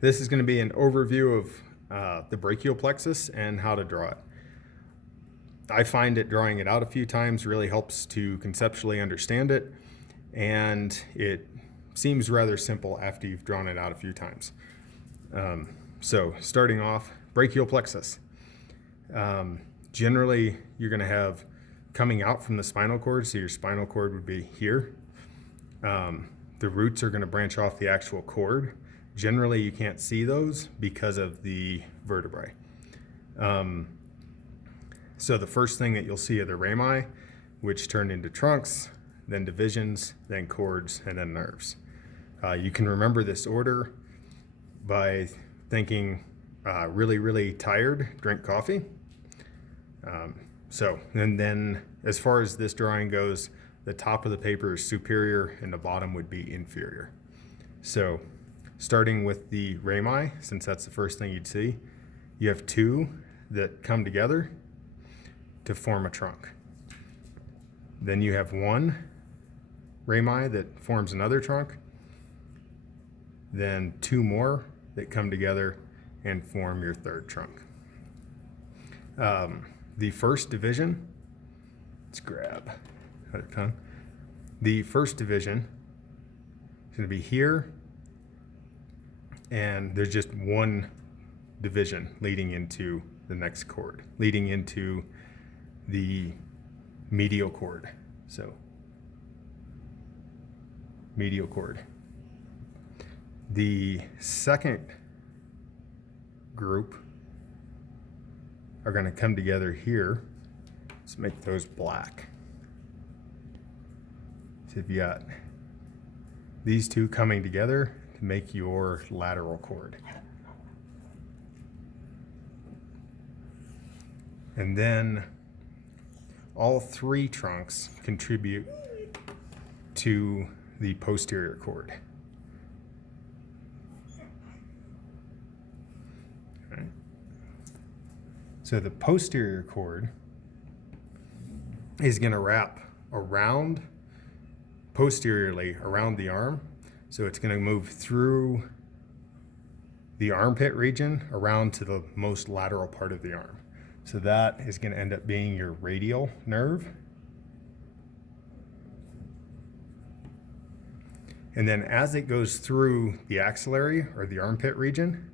This is going to be an overview of the brachial plexus and how to draw it. I find that drawing it out a few times really helps to conceptually understand it, and it seems rather simple after you've drawn it out a few times. So starting off, brachial plexus. Generally, you're going to have coming out from the spinal cord, so your spinal cord would be here. The roots are going to branch off the actual cord. Generally, you can't see those because of the vertebrae. So the first thing that you'll see are the rami, which turn into trunks, then divisions, then cords, and then nerves. You can remember this order by thinking really tired, drink coffee. And then as far as this drawing goes, the top of the paper is superior and the bottom would be inferior. So starting with the rami, since that's the first thing you'd see, you have two that come together to form a trunk. Then you have one rami that forms another trunk, then two more that come together and form your third trunk. The first division, let's grab another pen. The first division is going to be here, and there's just one division leading into the next cord, leading into the medial cord. So, medial cord. The second group are going to come together here. Let's make those black. So if you got these two coming together to make your lateral cord. And then all three trunks contribute to the posterior cord. So the posterior cord is going to wrap around, posteriorly around the arm. So it's going to move through the armpit region around to the most lateral part of the arm. So that is going to end up being your radial nerve. And then as it goes through the axillary or the armpit region,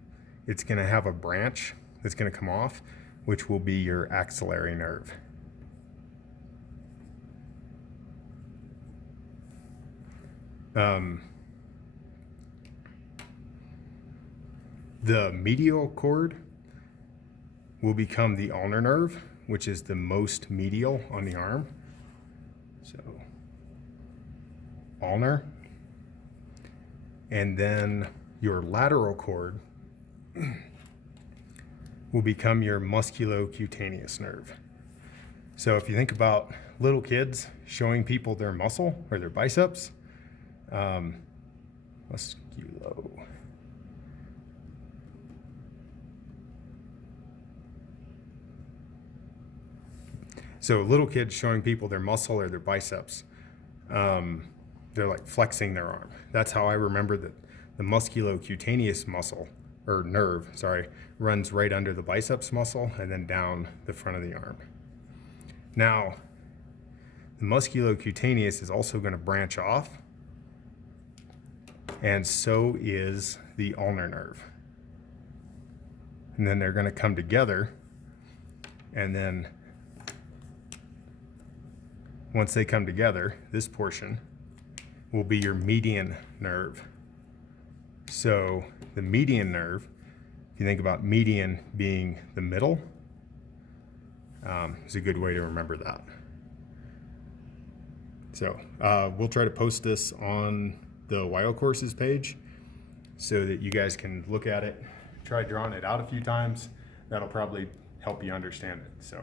it's going to have a branch that's going to come off, which will be your axillary nerve. The medial cord will become the ulnar nerve, which is the most medial on the arm. So, ulnar. And then your lateral cord will become your musculocutaneous nerve. So if you think about little kids showing people their muscle or their biceps, musculo. So little kids showing people their muscle or their biceps, they're like flexing their arm. That's how I remember that the musculocutaneous muscle, or nerve, sorry, runs right under the biceps muscle and then down the front of the arm. Now, the musculocutaneous is also going to branch off, and so is the ulnar nerve. And then they're going to come together, and then once they come together, this portion will be your median nerve. So the median nerve, if you think about median being the middle, is a good way to remember that. So we'll try to post this on the Wild Courses page so that you guys can look at it, try drawing it out a few times. That'll probably help you understand it. So